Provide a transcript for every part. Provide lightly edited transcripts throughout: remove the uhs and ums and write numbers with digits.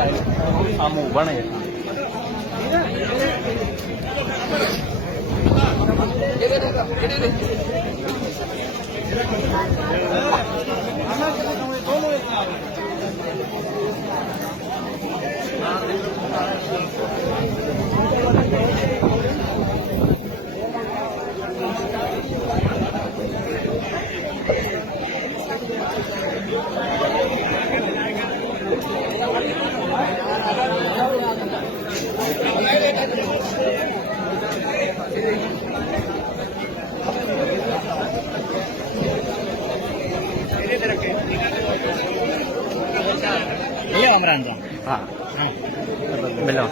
सामू बणे हाँ मिलो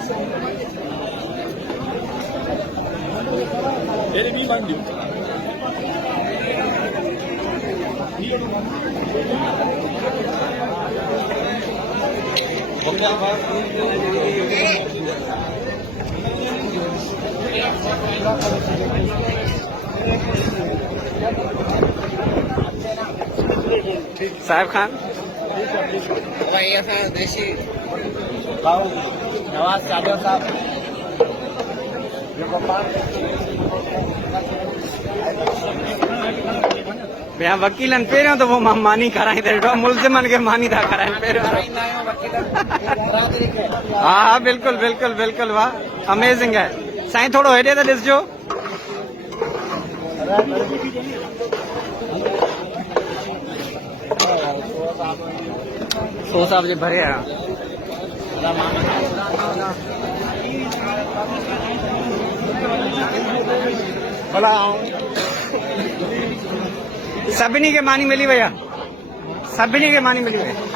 साहिब खान देसी नवाज साहब भैया वकीलन पहिरियों तो वो मानी कराईंदे मुल्ज़िमन के मानी था कराइनि पहिरियों हाँ हाँ बिल्कुल बिल्कुल बिल्कुल वाह अमेजिंग है साईं थोड़ो हेॾे त ॾिसजो सो साहब जे भरे आया भला सभिनी के मानी मिली भैया सभिनी के मानी मिली भैया